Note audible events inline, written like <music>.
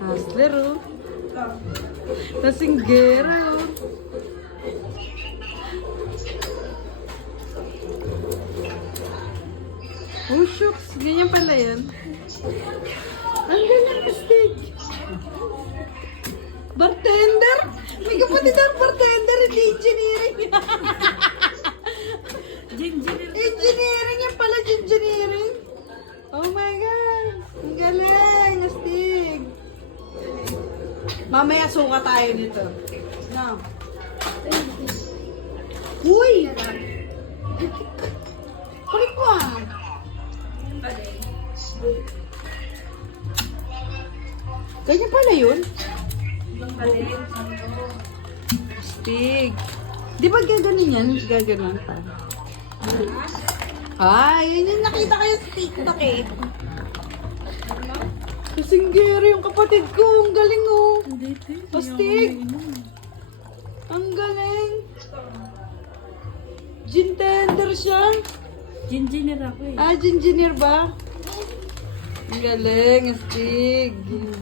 Hustler, oh. Lasinggera, oh. Oh, shucks. Ganyan pala yan. Ang galing, astig. Bartender? May kapatid ang bartender, hindi engineering. <laughs> Ginger. engineering Mamaya suka tayo nito. No. Uy! Kulit mo ah. Ganyan pala yun? Astig. Di ba gaganon yan? Gaganon pa. Ah, yun yung nakita kayo sa TikTok eh. Kasinggero yung kapatid ko. Ang galing oh. Hindi, te. Astig. Ang galing. Gin tender siya. Ginger ako eh. Ah, engineer ba? Ang galing, astig.